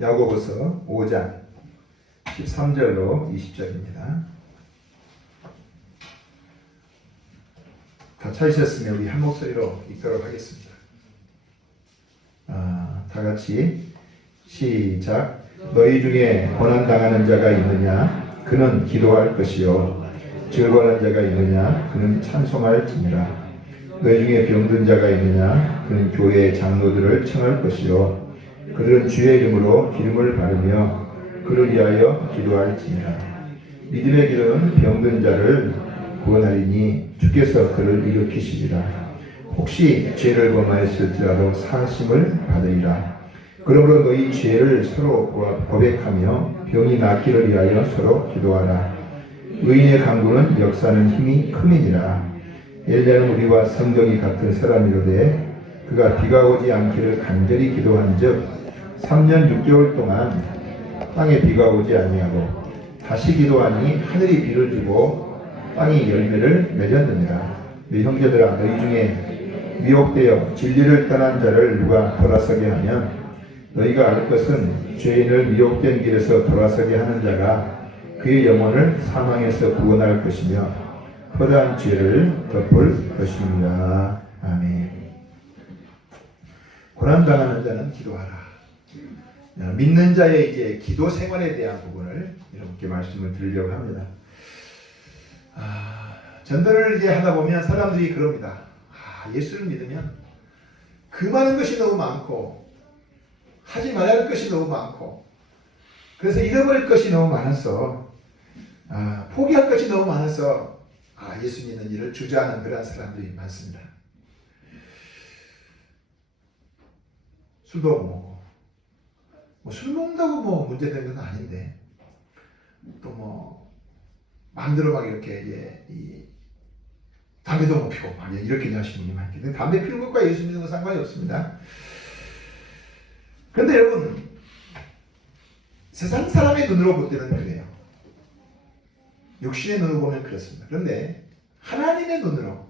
야고보서 5장 13절로 20절입니다. 다 찾으셨으면 우리 한 목소리로 읽도록 하겠습니다. 다 같이 시작. 너희 중에 고난당하는 자가 있느냐? 그는 기도할 것이요. 즐거워하는 자가 있느냐? 그는 찬송할지니라. 너희 중에 병든 자가 있느냐? 그는 교회의 장로들을 청할 것이요. 그들은 주의 이름으로 기름을 바르며 그를 위하여 기도할지니라. 믿음의 기도는 병든 자를 구원하리니 주께서 그를 일으키시리라. 혹시 죄를 범하였을지라도 사하심을 받으리라. 그러므로 너희 죄를 서로 고백하며 병이 낫기를 위하여 서로 기도하라. 의인의 간구는 역사하는 힘이 큼이니라. 엘리야는 우리와 성경이 같은 사람이로되 그가 비가 오지 않기를 간절히 기도한즉 3년 6개월 동안 땅에 비가 오지 아니하고 다시 기도하니 하늘이 비를 주고 땅이 열매를 맺었느니라. 내 형제들아, 너희 중에 미혹되어 진리를 떠난 자를 누가 돌아서게 하면 너희가 알 것은 죄인을 미혹된 길에서 돌아서게 하는 자가 그의 영혼을 사망에서 구원할 것이며 허다한 죄를 덮을 것입니다. 아멘. 고난당하는 자는 기도하라. 믿는 자의 이제 기도 생활에 대한 부분을 이렇게 말씀을 드리려고 합니다. 전도를 이제 하다 보면 사람들이 그럽니다. 예수를 믿으면 그 많은 것이 너무 많고 하지 말아야 할 것이 너무 많고 그래서 잃어버릴 것이 너무 많아서 포기할 것이 너무 많아서 예수 믿는 일을 주저하는 그런 사람들이 많습니다. 술도 먹고 술 먹는다고 문제되는 건 아닌데 또 마음대로 막 이렇게 담배도 못 피고 이렇게 하시는 분이 많기 때문에 담배 피우는 것과 예수 믿는 건 상관이 없습니다. 그런데 여러분, 세상 사람의 눈으로 볼 때는 그래요. 육신의 눈으로 보면 그렇습니다. 그런데 하나님의 눈으로,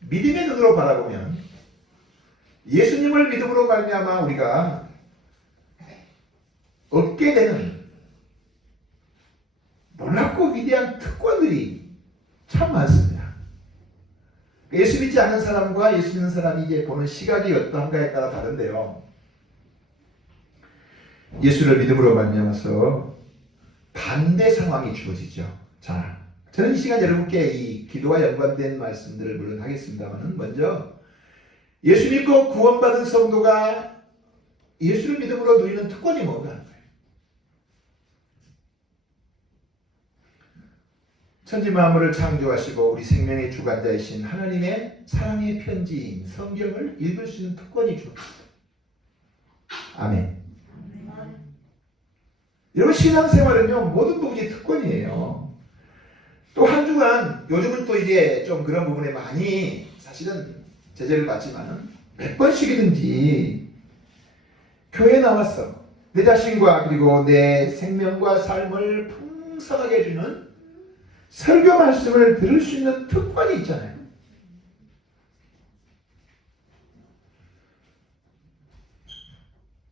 믿음의 눈으로 바라보면 예수님을 믿음으로 말미암아 우리가 얻게 되는 놀랍고 위대한 특권들이 참 많습니다. 예수 믿지 않는 사람과 예수 믿는 사람이 이제 보는 시각이 어떠한가에 따라 다른데요. 예수를 믿음으로 말미암아서 반대 상황이 주어지죠. 자, 저는 이 시간 여러분께 이 기도와 연관된 말씀들을 물론 하겠습니다만 먼저 예수 믿고 구원받은 성도가 예수를 믿음으로 누리는 특권이 뭔가 하는 거예요. 천지 만물을 창조하시고 우리 생명의 주관자이신 하나님의 사랑의 편지인 성경을 읽을 수 있는 특권이 주어집니다. 아멘. 여러분, 신앙생활은요 모든 부분이 특권이에요. 또 한 주간 요즘은 또 이제 좀 그런 부분에 많이 사실은 제재를 받지만은 몇 번씩이든지 교회에 나와서 내 자신과 그리고 내 생명과 삶을 풍성하게 해주는 설교 말씀을 들을 수 있는 특권이 있잖아요.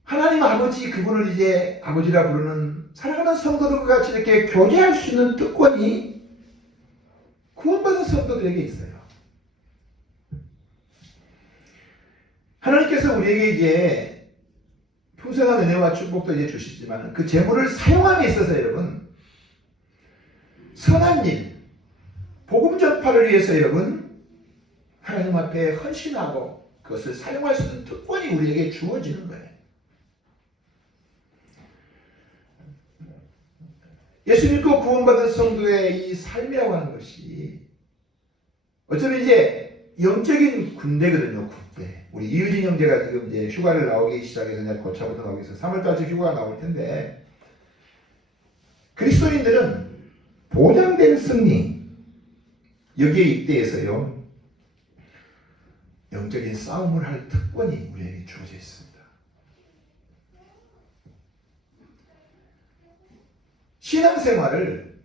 하나님 아버지, 그분을 이제 아버지라 부르는 사랑하는 성도들과 같이 이렇게 교제할 수 있는 특권이 구원받은 성도들에게 있어요. 하나님께서 우리에게 이제 풍성한 은혜와 축복도 이제 주시지만 그 재물을 사용함에 있어서 여러분 선한 일, 복음 전파를 위해서 여러분 하나님 앞에 헌신하고 그것을 사용할 수 있는 특권이 우리에게 주어지는 거예요. 예수 믿고 구원받은 성도의 이 삶이라고 하는 것이 어쩌면 이제 영적인 군대거든요. 군대. 우리 이유진 형제가 지금 이제 휴가를 나오기 시작해서 이제 고차부터 나오기 위해서 3월달쯤 휴가가 나올 텐데 그리스도인들은 보장된 승리 여기에 입대해서요 영적인 싸움을 할 특권이 우리에게 주어져 있습니다. 신앙생활을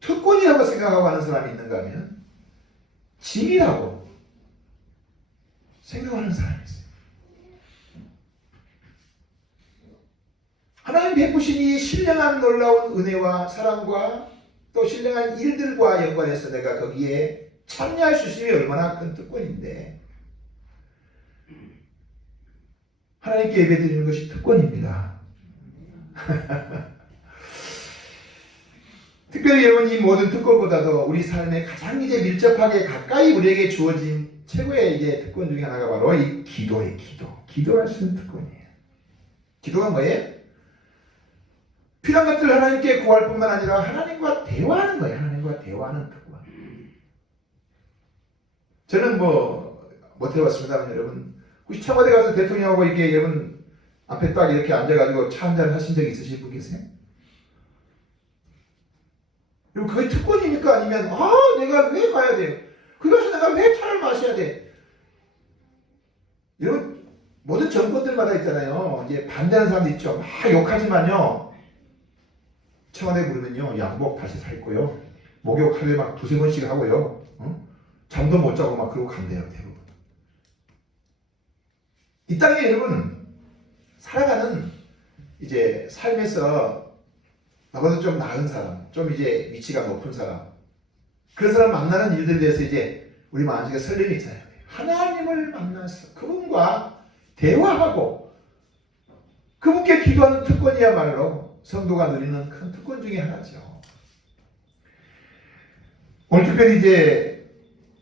특권이라고 생각하고 하는 사람이 있는가 하면 짐이라고 생각하는 사람이 있어요. 하나님 베푸신 이 신령한 놀라운 은혜와 사랑과 또 신령한 일들과 연관해서 내가 거기에 참여할 수 있음이 얼마나 큰 특권인데, 하나님께 예배드리는 것이 특권입니다. 특별히 여러분, 이 모든 특권보다도 우리 삶에 가장 이제 밀접하게 가까이 우리에게 주어진 최고의 이제 특권 중에 하나가 바로 이 기도예요. 기도할 수 있는 특권이에요. 기도가 뭐예요? 필요한 것들 하나님께 구할 뿐만 아니라 하나님과 대화하는 거예요. 하나님과 대화하는 특권. 저는 못 해봤습니다만 여러분, 혹시 청와대 가서 대통령하고 이렇게 여러분 앞에 딱 이렇게 앉아가지고 차 한잔 하신 적 있으신 분 계세요? 여러분, 그게 특권입니까? 아니면 내가 왜 가야 돼요? 그래서 내가 왜 차를 마셔야 돼? 여러분, 모든 정권들마다 있잖아요. 이제 반대하는 사람도 있죠. 막 욕하지만요, 청와대 부르면요, 양복 다시 사 입고요, 목욕 하루에 막 두세 번씩 하고요, 잠도 못 자고 막 그러고 간대요, 대부분. 이 땅에 여러분 살아가는 이제 삶에서 나보다 좀 나은 사람, 좀 이제 위치가 높은 사람, 그런 사람 만나는 일들에 대해서 이제 우리 마음속에 설렘이 있잖아요. 하나님을 만나서 그분과 대화하고 그분께 기도하는 특권이야말로 성도가 누리는 큰 특권 중에 하나죠. 오늘 특별히 이제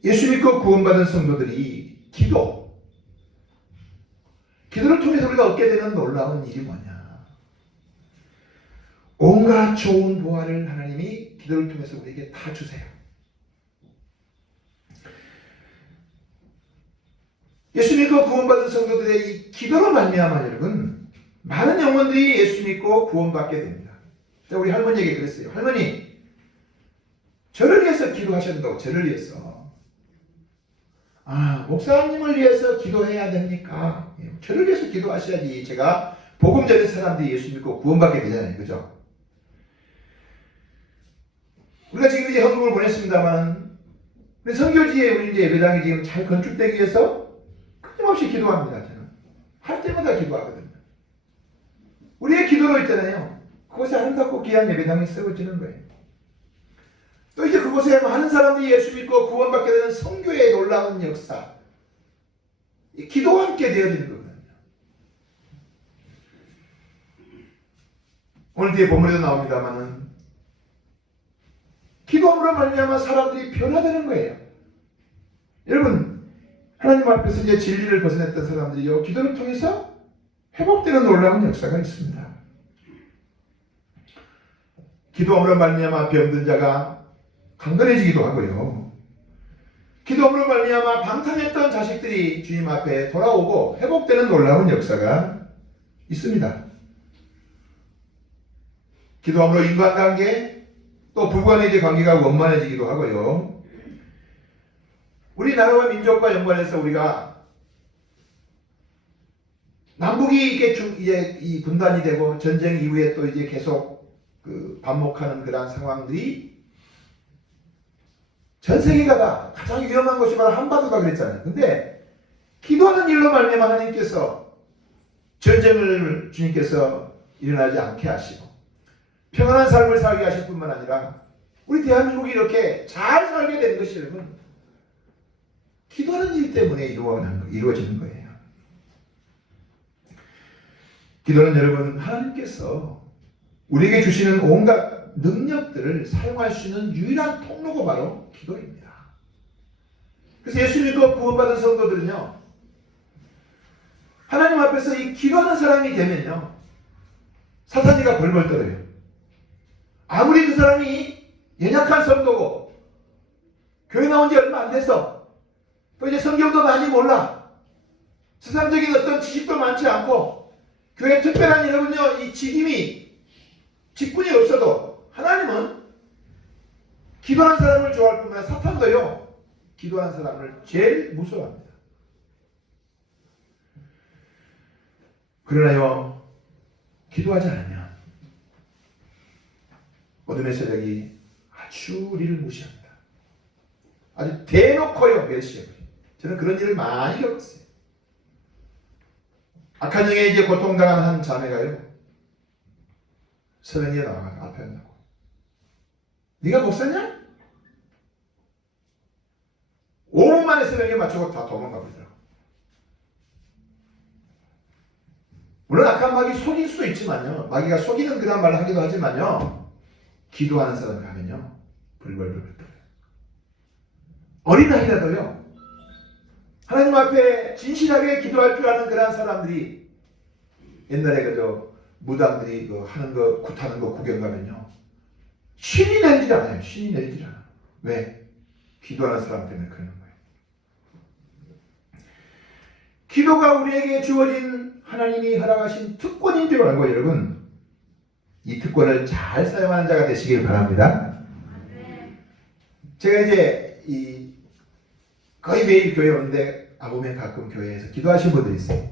예수 믿고 구원받은 성도들이 기도를 통해서 우리가 얻게 되는 놀라운 일이 뭐냐? 온갖 좋은 보화를 하나님이 기도를 통해서 우리에게 다 주세요. 예수 믿고 구원받은 성도들의 이 기도로 말미암아 여러분, 많은 영혼들이 예수 믿고 구원받게 됩니다. 우리 할머니에게 그랬어요. 할머니, 저를 위해서 기도하셨다고. 저를 위해서. 목사님을 위해서 기도해야 됩니까? 저를 위해서 기도하셔야지 제가 복음 전의 사람들이 예수 믿고 구원받게 되잖아요. 그죠? 우리가 지금 이제 헌금을 보냈습니다만, 우리 선교지에 우리 이제 예배당이 지금 잘 건축되기 위해서 끊임없이 기도합니다. 저는 할 때마다 기도하거든요. 우리의 기도로 있잖아요, 그곳에 아름답고 귀한 예배당이 세워지는 거예요. 또 이제 그곳에 많은 사람들이 예수 믿고 구원받게 되는 선교의 놀라운 역사, 기도와 함께 되어지는 거거든요. 오늘 뒤에 본문에도 나옵니다만은 기도함으로 말미암아 사람들이 변화되는 거예요. 여러분, 하나님 앞에서 이제 진리를 벗어냈던 사람들이요, 기도를 통해서 회복되는 놀라운 역사가 있습니다. 기도함으로 말미암아 병든 자가 강건해지기도 하고요, 기도함으로 말미암아 방탕했던 자식들이 주님 앞에 돌아오고 회복되는 놀라운 역사가 있습니다. 기도함으로 인간관계, 또 부부간의 이제 관계가 원만해지기도 하고요, 우리나라와 민족과 연관해서 우리가 남북이 이제 이 분단이 되고 전쟁 이후에 또 이제 계속 반목하는 그런 상황들이 전 세계가 다 가장 위험한 것이 바로 한반도다 그랬잖아요. 근데 기도하는 일로 말미암아 하나님께서 전쟁을 주님께서 일어나지 않게 하시고 평안한 삶을 살게 하실 뿐만 아니라 우리 대한민국이 이렇게 잘 살게 된 것이 여러분, 기도하는 일 때문에 이루어지는 거예요. 기도는 여러분, 하나님께서 우리에게 주시는 온갖 능력들을 사용할 수 있는 유일한 통로가 바로 기도입니다. 그래서 예수 믿고 구원받은 성도들은요, 하나님 앞에서 이 기도하는 사람이 되면요, 사탄이가 벌벌 떨어요. 아무리 그 사람이 연약한 성도고 교회 나온 지 얼마 안 돼서 또 이제 성경도 많이 몰라, 세상적인 어떤 지식도 많지 않고 교회 특별한 여러분요, 이 직분이 없어도 하나님은 기도하는 사람을 좋아할 뿐만 아니라 사탄도요, 기도하는 사람을 제일 무서워합니다. 그러나요, 기도하지 않으면 어둠의 세력이 아주 우리를 무시합니다. 아주 대놓고요, 멸시해요. 저는 그런 일을 많이 겪었어요. 악한 영에 이제 고통당한 한 자매가요, 새벽에 나와서 앞에 한다고. 네가 목사냐? 5분 만에 새벽에 맞추고 다 도망가 버리더라고. 물론 악한 마귀 속일 수도 있지만요. 마귀가 속이는 그런 말을 하기도 하지만요. 기도하는 사람을 하면요. 불벌불 떨어요. 어린아이라도요. 하나님 앞에 진실하게 기도할 줄 아는 그런 사람들이 옛날에 그저 무당들이 그 하는 거 굿하는 거 구경 가면요. 신이 내리질 않아요. 신이 내리질 않아요. 왜? 기도하는 사람 때문에 그러는 거예요. 기도가 우리에게 주어진 하나님이 허락하신 특권인 줄 알고 여러분 이 특권을 잘 사용하는 자가 되시길 바랍니다. 제가 이제 거의 매일 교회 오는데 보면 가끔 교회에서 기도하신 분들이 있어요.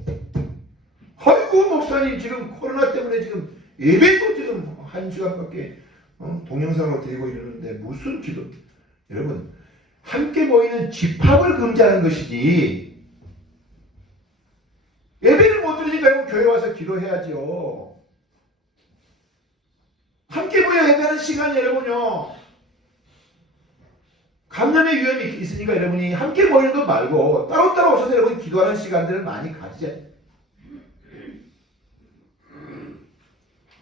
아이고 목사님 지금 코로나 때문에 지금 예배도 지금 1시간밖에 동영상으로 드리고 이러는데 무슨 기도. 여러분 함께 모이는 집합을 금지하는 것이지 예배를 못 드리니까 교회 와서 기도해야죠. 함께 모여 예배하는 시간이 여러분요. 감염의 위험이 있으니까 여러분이 함께 모이는 것 말고 따로따로 오셔서 여러분 기도하는 시간들을 많이 가지자.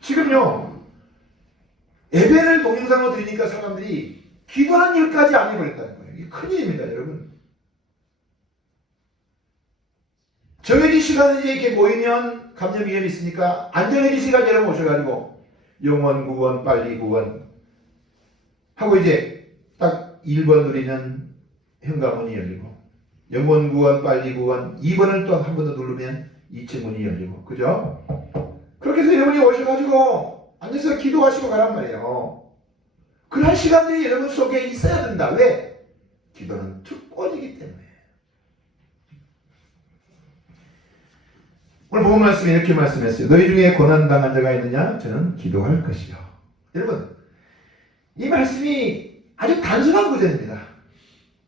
지금요. 예배를 동영상으로 드리니까 사람들이 기도하는 일까지 안 해버렸다는 거예요. 이게 큰일입니다 여러분. 정해진 시간에 이렇게 모이면 감염 위험이 있으니까 안 정해진 시간에 여러분 오셔가지고 영원 구원 빨리 구원 하고 이제 딱 1번 누리는 현관문이 열리고 영원 구원 빨리 구원 2번을 또 한 번 더 누르면 2층 문이 열리고 그죠? 그렇게 해서 여러분이 오셔가지고 앉아서 기도하시고 가란 말이에요. 그런 시간들이 여러분 속에 있어야 된다. 왜? 기도는 특권이기 때문에. 오늘 본문 말씀에 이렇게 말씀했어요. 너희 중에 고난당한 자가 있느냐? 저는 기도할 것이요. 여러분 이 말씀이 아주 단순한 구절입니다.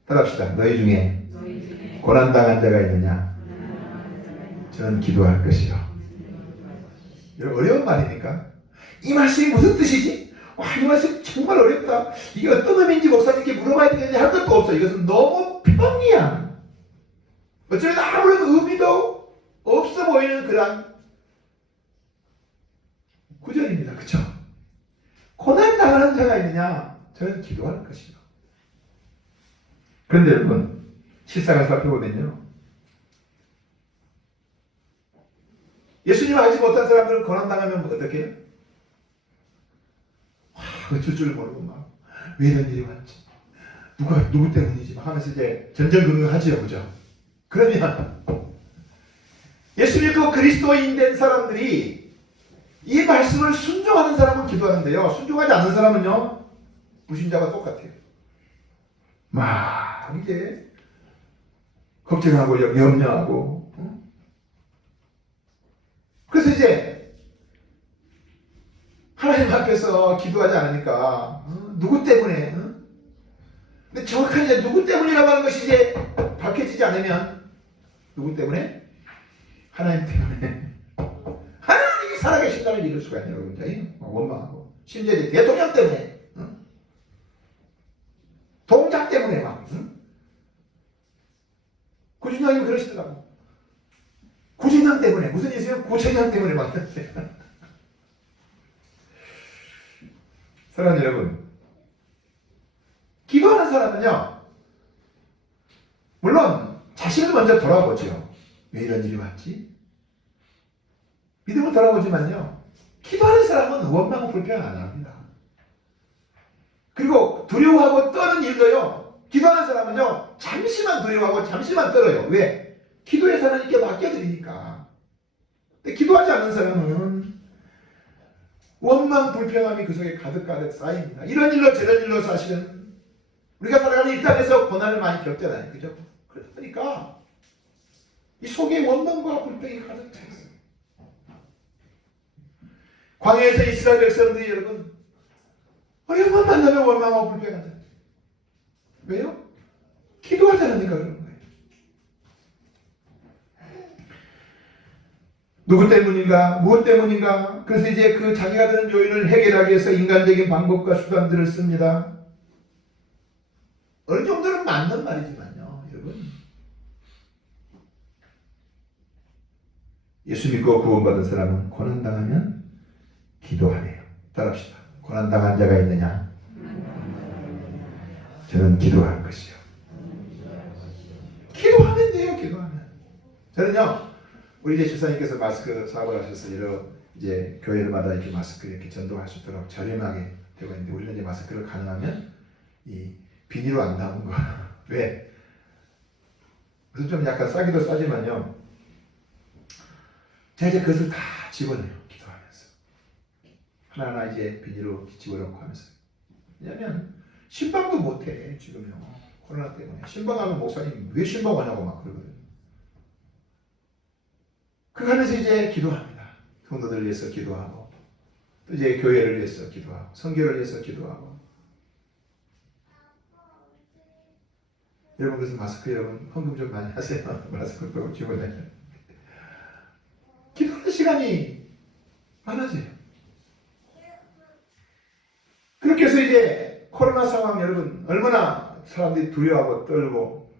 따라합시다. 너희 중에 고난당한 자가 있느냐? 저는 기도할 것이요. 여러분 어려운 말입니까? 이 말씀이 무슨 뜻이지? 이 말씀 정말 어렵다. 이게 어떤 의미인지 목사님께 물어봐야 되겠냐 할 것도 없어. 이것은 너무 평이야. 어쩌면 아무런 의미도 없어 보이는 그런 구절입니다. 그쵸? 고난당하는 자가 있느냐? 저는 기도할 것이요. 그런데 여러분 실상을 살펴보면요. 예수님을 알지 못한 사람들은 고난당하면 어떻게 해요? 어쩔 줄 모르고 막 왜 이런 일이 왔지? 누구 때문이지? 막 하면서 이제 전전긍긍하지요. 그죠? 그러면 예수 믿고 그리스도인 된 사람들이 이 말씀을 순종하는 사람은 기도하는데요. 순종하지 않는 사람은요. 불신자가 똑같아요. 막 이제 걱정하고 염려하고 그래서 이제 하나님 앞에서 기도하지 않으니까 누구 때문에 근데 정확한 이제 누구 때문이라고 하는 것이 이제 밝혀지지 않으면 누구 때문에? 하나님 때문에. 하나님이 살아계신다는 믿을 수가 있네요. 여러분들 원망하고 심지어 이제 대통령 때문에 동작 때문에 막 구준영이 그러시더라고. 구준영 때문에 무슨 일이세요? 구천영 때문에 막 사랑하는 여러분 기도하는 사람은요 물론 자신을 먼저 돌아보죠. 왜 이런 일이 왔지? 믿음을 돌아보지만요 기도하는 사람은 원망과 불평 안 합니다. 그리고 두려워하고 떠는 일도요 기도하는 사람은요 잠시만 두려워하고 잠시만 떨어요. 왜? 기도의 하나님께 맡겨드리니까. 근데 기도하지 않는 사람은 원망 불평함이 그 속에 가득가득 쌓입니다. 이런 일로 저런 일로 사실은 우리가 살아가는 이 땅에서 고난을 많이 겪잖아요. 그죠? 그러니까 이 속에 원망과 불평이 가득 차 있어요. 광야에서 이스라엘 백성들이 여러분 어려움만 만나면 원망하고 불평하잖아요. 왜요? 기도하지 않으니까 그런 거예요. 누구 때문인가? 무엇 때문인가? 그래서 이제 그 자기가 드는 요인을 해결하기 위해서 인간적인 방법과 수단들을 씁니다. 어느 정도는 맞는 말이지만요, 여러분. 예수 믿고 구원받은 사람은 고난당하면 기도하래요. 따라합시다. 고난당한 자가 있느냐? 저는 기도할 것이요. 기도하면 돼요, 기도하면. 저는요, 우리 이제 집사님께서 마스크 사업을 하셔서 여러 이제 교회마다 이렇게 마스크 이렇게 전도할 수 있도록 저렴하게 되고 있는데, 우리는 이제 마스크를 가능하면 이 비닐로 안 담은 거. 왜? 그래서 좀 약간 싸기도 싸지만요. 제가 이제 그것을 다 집어내요. 기도하면서. 하나하나 이제 비닐로 집어넣고 하면서. 왜냐면 신방도 못해 지금요. 코로나 때문에. 신방하면 목사님 왜 신방 하냐고 막 그러거든요. 그거 하면서 이제 기도합니다. 성도들을 위해서 기도하고 또 이제 교회를 위해서 기도하고 선교를 위해서 기도하고. 여러분 그래서 마스크 여러분 헌금 좀 많이 하세요. 마스크 꼭 집어내요. 기도하는 시간이 많아져요. 그렇게 해서 이제 코로나 상황 여러분 얼마나 사람들이 두려워하고 떨고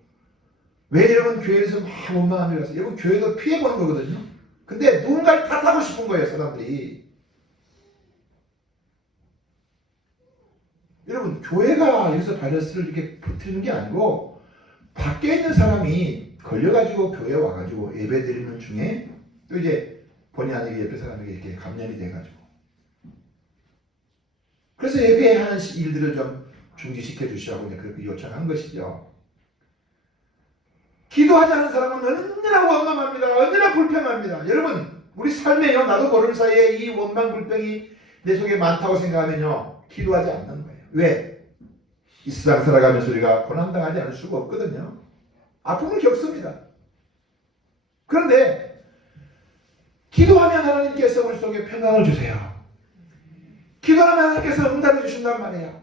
왜 여러분 교회에서 막 원망하며 가서 여러분 교회도 피해보는 거거든요. 근데 누군가를 탓하고 싶은 거예요 사람들이. 여러분 교회가 여기서 바이러스를 이렇게 퍼뜨리는 게 아니고 밖에 있는 사람이 걸려가지고 교회에 와가지고 예배 드리는 중에 또 이제 본의 아니게 옆에 사람에게 이렇게 감염이 돼가지고 그래서 예배하는 일들을 좀 중지시켜 주시라고 그렇게 요청한 것이죠. 기도하지 않은 사람은 언제나 원망합니다. 언제나 불평합니다. 여러분 우리 삶에요 나도 모르는 사이에 이 원망 불평이 내 속에 많다고 생각하면요 기도하지 않는 거예요. 왜? 이 세상 살아가면서 우리가 고난당하지 않을 수가 없거든요. 아픔을 겪습니다. 그런데 기도하면 하나님께서 우리 속에 평강을 주세요. 기도하면 하나님께서 응답해 주신단 말이에요.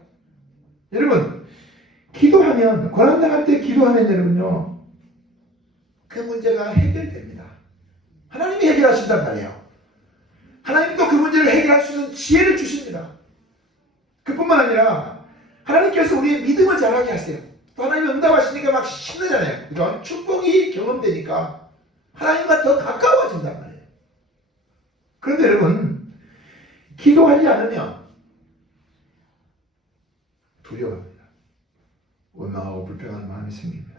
여러분 기도하면 고난당할 때 기도하면 여러분요 그 문제가 해결됩니다. 하나님이 해결하신단 말이에요. 하나님이 또 그 문제를 해결할 수 있는 지혜를 주십니다. 그뿐만 아니라 하나님께서 우리의 믿음을 자라게 하세요. 또 하나님이 응답하시니까 막 신나잖아요. 그죠? 축복이 경험되니까 하나님과 더 가까워진단 말이에요. 그런데 여러분 기도하지 않으면 두려워합니다. 원망하고 불평하는 마음이 생깁니다.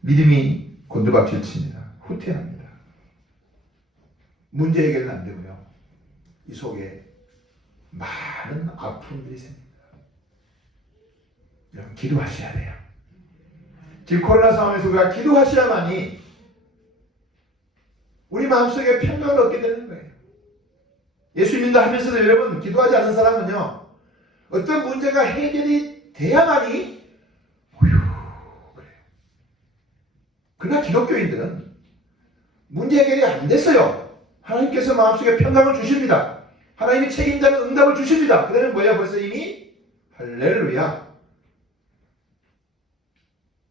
믿음이 곤두박질 칩니다. 후퇴합니다. 문제 해결은 안 되고요. 이 속에 많은 아픔들이 생깁니다. 여러분 기도하셔야 돼요. 지금 코로나 상황에서 우리가 기도하셔야만이 우리 마음속에 평강을 얻게 되는 거예요. 예수 믿는다 하면서도 여러분 기도하지 않는 사람은요 어떤 문제가 해결이 돼야만이 그래요. 그러나 기독교인들은 문제 해결이 안 됐어요. 하나님께서 마음속에 평강을 주십니다. 하나님이 책임자는 응답을 주십니다. 그러면 뭐야 벌써 이미 할렐루야.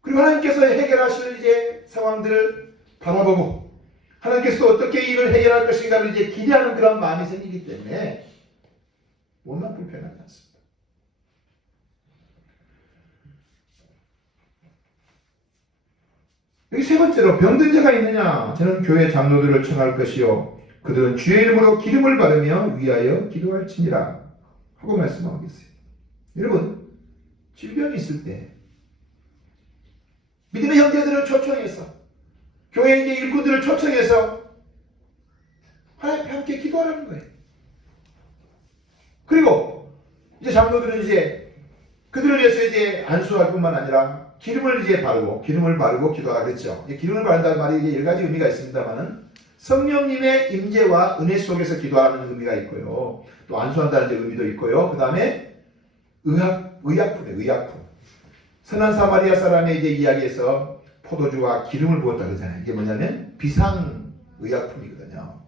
그리고 하나님께서 해결하실 이제 상황들을 바라보고 하나님께서 어떻게 이를 해결할 것인가를 이제 기대하는 그런 마음이 생기기 때문에 원망 불평하지 않습니다. 여기 세 번째로 병든 자가 있느냐? 저는 교회 장로들을 청할 것이요 그들은 주의 이름으로 기름을 바르며 위하여 기도할지니라 하고 말씀하고 있어요. 여러분 질병이 있을 때 믿음의 형제들을 초청해서 교회 이제 일꾼들을 초청해서 하나님 함께 기도하라는 거예요. 그리고 이제 장로들은 이제 그들을 위해서 이제 안수할 뿐만 아니라 기름을 바르고 기도하라 그랬죠. 기름을 바른다는 말이 이제 여러 가지 의미가 있습니다만은 성령님의 임재와 은혜 속에서 기도하는 의미가 있고요. 또 안수한다는 의미도 있고요. 그 다음에 의약품. 선한 사마리아 사람의 이제 이야기에서 포도주와 기름을 부었다 그러잖아요. 이게 뭐냐면 비상의약품이거든요.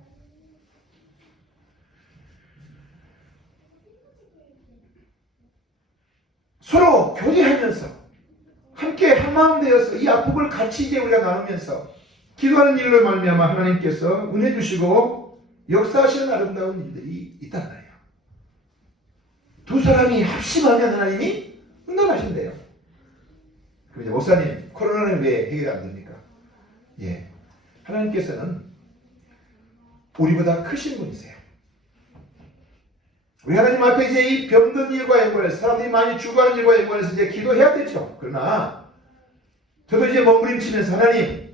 서로 교제하면서 함께 한마음 되어서 이 아픔을 같이 이제 우리가 나누면서 기도하는 일로 말미암아 하나님께서 은혜 주시고 역사하시는 아름다운 일들이 있단 말이에요. 두 사람이 합심하면 하나님이 응답하신대요. 그럼 이제 목사님, 코로나는 왜 해결 안 됩니까? 예, 하나님께서는 우리보다 크신 분이세요. 우리 하나님 앞에 이제 이 병든 일과 연관해서 사람들이 많이 죽어가는 일과 연관해서 이제 기도해야 되죠. 그러나 저도 이제 몸부림치면서 하나님,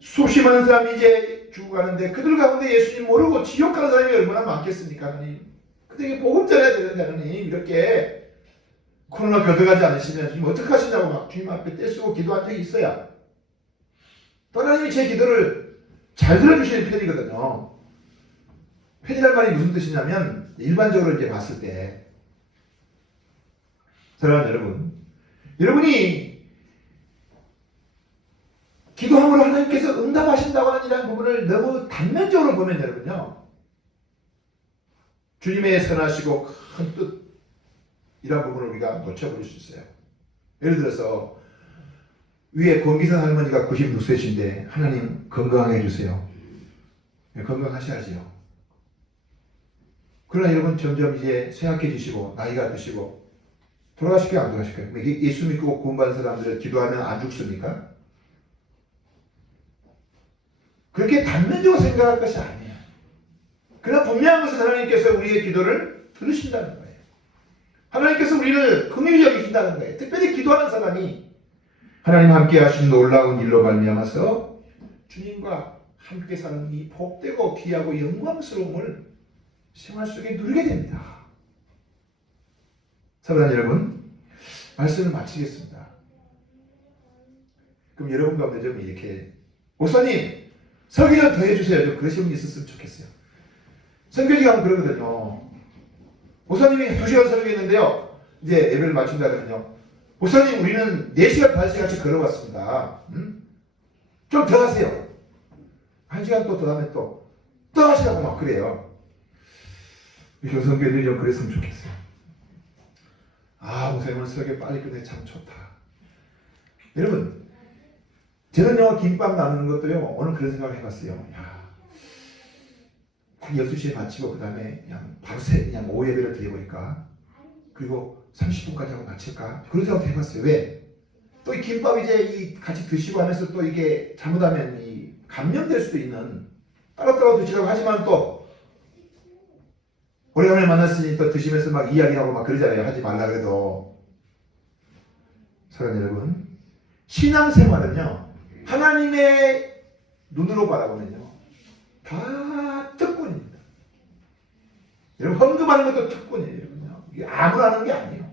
수없이 많은 사람이 이제 죽어가는데 그들 가운데 예수님 모르고 지옥 가는 사람이 얼마나 많겠습니까, 하나님? 근데 이게 복음 전해야 되는데 하나님, 이렇게 코로나 교도하지 않으시면 주님 어떻게 하시냐고 막 주님 앞에 떼쓰고 기도한 적이 있어야 또 하나님이 제 기도를 잘 들어주시는 편이거든요. 편이란 말이 무슨 뜻이냐면 일반적으로 이제 봤을 때 사랑하는 여러분이 기도함으로 하나님께서 응답하신다고 하는 이런 부분을 너무 단면적으로 보면 여러분요, 주님의 선하시고 큰 뜻 이런 부분을 우리가 놓쳐버릴 수 있어요. 예를 들어서 위에 권기선 할머니가 96세신데 하나님 건강하게 해주세요. 건강하셔야지요. 그러나 여러분 점점 이제 쇠약해지시고 나이가 드시고 돌아가실까요, 안 돌아가실까요? 예수 믿고 구원받은 사람들을 기도하면 안 죽습니까? 그렇게 단면적으로 생각할 것이 아니에요. 그러나 분명한 것은 하나님께서 우리의 기도를 들으신다는 거예요. 하나님께서 우리를 긍휼히 여기신다는 거예요. 특별히 기도하는 사람이 하나님 함께 하신 놀라운 일로 말미암아서 주님과 함께 사는 이 복되고 귀하고 영광스러움을 생활 속에 누리게 됩니다. 사랑하는 여러분, 말씀을 마치겠습니다. 그럼 여러분 가운데 좀 이렇게 목사님 설교 좀 더 해주세요. 좀 그러신 분이 있었으면 좋겠어요. 선교지 가면 그러거든요. 목사님이 2시간 설교했는데요, 이제 예배를 마친다 그러면요, 목사님 우리는 4시간 반씩 같이 걸어왔습니다. 좀 더 하세요. 1시간 또 더 하면 또 하시라고 막 그래요. 교성교들이 좀 그랬으면 좋겠어요. 아, 목사님 오늘 설교 빨리 끝내 참 좋다. 여러분, 저는요 김밥 나누는 것도요 오늘 그런 생각을 해봤어요. 야, 12시에 마치고 그 다음에 그냥 바로 그냥 오후 예배를 드려버릴까? 그리고 30분까지 하고 마칠까? 그런 생각도 해봤어요. 왜? 또 이 김밥 이제 같이 드시고 하면서 또 이게 잘못하면 이 감염될 수도 있는, 따로따로 드시라고 하지만 또 오래간만에 만났으니 또 드시면서 막 이야기하고 막 그러잖아요. 하지 말라 그래도. 사랑하는 여러분, 신앙생활은요 하나님의 눈으로 바라보면요 다 특권입니다. 여러분, 헌금하는 것도 특권이에요. 여러분요, 이게 아무나 하는 게 아니에요.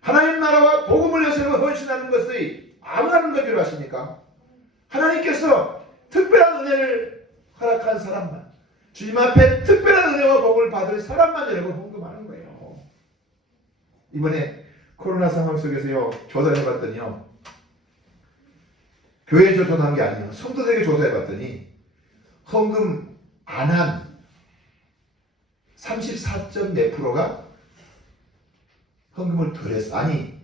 하나님 나라와 복음을 위해서 헌신하는 것이 아무나 하는 건 줄 아십니까? 하나님께서 특별한 은혜를 허락한 사람만, 주님 앞에 특별한 은혜와 복을 받을 사람만 여러분 헌금하는 거예요. 이번에 코로나 상황 속에서요 조사해봤더니요, 교회 조사한 게 아니에요. 성도들에게 조사해봤더니 헌금 안 한 34.4%가 헌금을 덜 했어. 아니,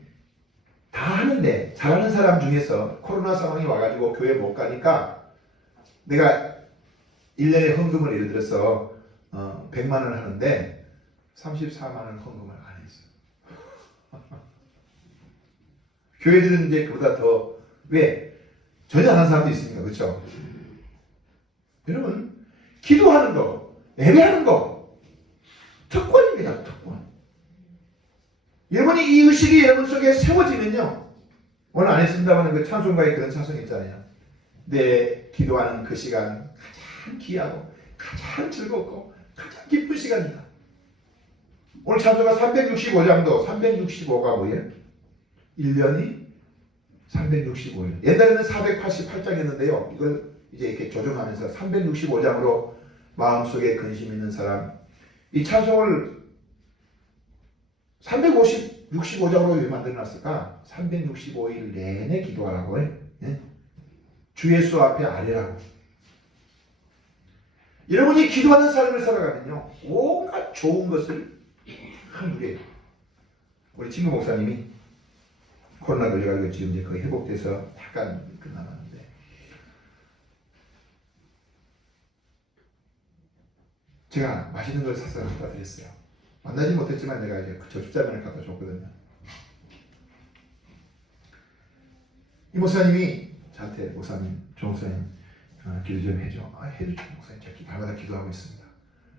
다 하는데 잘하는 사람 중에서 코로나 상황이 와가지고 교회 못 가니까 내가 1년에 헌금을 예를 들어서 100만 원을 하는데 34만 원 헌금을 안 했어. 교회들은 이제 그보다 더, 왜? 전혀 안 하는 사람도 있으니까. 그렇죠? 여러분, 기도하는 거, 예배하는 거 특권입니다. 특권. 여러분이 이 의식이 여러분 속에 세워지면요, 오늘 안 했습니다만 그 찬송가에 그런 찬송이 있잖아요. 내 기도하는 그 시간 가장 귀하고 가장 즐겁고 가장 기쁜 시간이다. 오늘 찬송가 365장도 365가 뭐예요? 1년이 365일. 옛날에는 488장이었는데요. 이걸 이제 이렇게 조정하면서 365장으로 마음속에 근심 있는 사람, 이 찬송을 365장으로 왜 만들어놨을까? 365일 내내 기도하라고 해. 네? 주 예수 앞에 아뢰라고. 여러분이 기도하는 삶을 살아가면요, 온갖 좋은 것을 누려요. 우리 친구 목사님이 코로나 걸려가지고 지금 이제 거의 회복돼서 약간 끝나는데, 제가 맛있는 걸 사서 갖다 드렸어요. 만나지 못했지만 내가 이제 그 저축자면을 갖다 줬거든요. 이 목사님이 저한테 목사님, 조 목사님 기도 좀 해줘. 해주죠 목사님. 제가 날마다 기도하고 있습니다.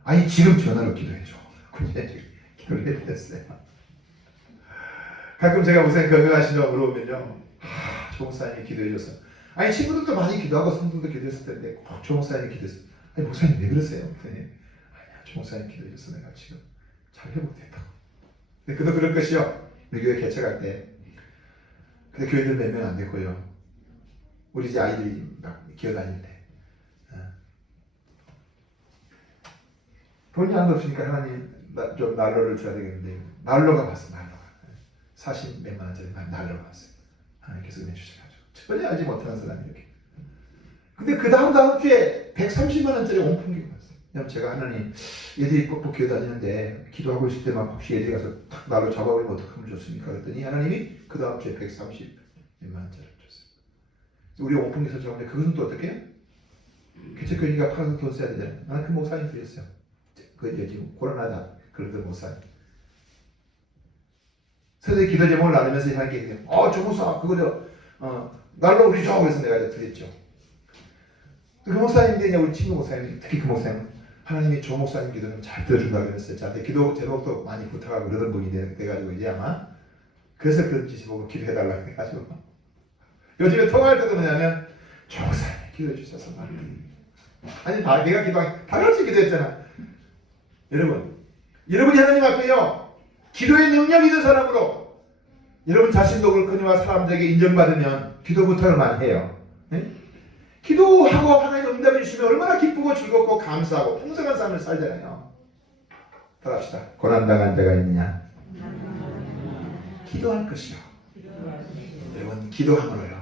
아니 지금 전화로 기도해줘. 그런데 기도를 해드렸어요. 가끔 제가 목사님 건강하시냐고 물어보면요. 조 목사님이 기도해줘서. 아니 친구들도 많이 기도하고 성도도 기도했을 텐데 꼭 조 목사님이 기도했어요. 아니 목사님 왜 그러세요? 목사님. 아니야 조 목사님 기도해줘서 내가 지금 잘 회복됐다고. 근데 그도 그럴 것이요. 우리 교회 개척할 때 근데 교회들 몇 명 안 됐고요. 우리 이제 아이들이 막 기어다닐 때 돈이 하나도 없으니까 하나님 좀 난로를 줘야 되겠는데 난로가 왔어. 난로가 40 몇만 원짜리 난로가 왔어요. 하나님께서 은혜 주셔가지고 전혀 알지 못하는 사람이 이렇게. 근데 그 다음 주에 130만 원짜리 온풍기가 왔어요. 왜냐면 제가 하나님 얘들이 뻑뻑 기어다니는데 기도하고 있을 때 막 혹시 얘들이 가서 탁 난로 잡아버리면 어떡하면 좋습니까? 그랬더니 하나님이 그 다음 주에 130 몇만 원짜리 우리 온풍기 설정하는데 그것은 또 어떻게 해요? 개척교회가 팔아서 돈 써야 되잖아요. 나는 그 목사님 드렸어요. 그 이제 지금 코로나다 그러던 목사님. 서서히 기도 제목을 나누면서 하나님께 조 목사 그거 날로 우리 줘 그래서 내가 이제 드렸죠. 그 목사님인데 우리 친구 목사님 특히 그 목사님 하나님이 조 목사님 기도는 잘 들어준다 그랬어요. 저한테 기도 제목도 많이 부탁하고 그러던 분이 돼가지고 이제 아마 그래서 그런지 제목을 기도해달라고 해가지고 요즘에 통화할 때도 뭐냐면 조 목사님 기도해 주셔서 아니 다 내가 기도한 다 같이 기도했잖아. 여러분이 하나님 앞에요 기도의 능력 있는 사람으로 여러분 자신도 그렇거니와 사람들에게 인정받으면 기도 부탁을 많이 해요. 네? 기도하고 하나님 응답해 주시면 얼마나 기쁘고 즐겁고 감사하고 풍성한 삶을 살잖아요. 따라합시다. 고난당한 자가 있느냐? 기도할 것이요. 여러분 기도함으로요.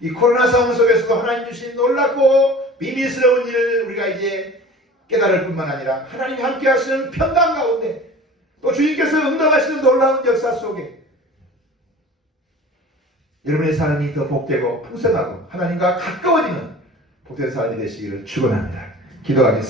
이 코로나 상황 속에서도 하나님 주신 놀랍고 비밀스러운 일을 우리가 이제 깨달을 뿐만 아니라 하나님이 함께 하시는 평강 가운데 또 주님께서 응답하시는 놀라운 역사 속에 여러분의 삶이 더 복되고 풍성하고 하나님과 가까워지는 복된 삶이 되시기를 축원합니다. 기도하겠습니다.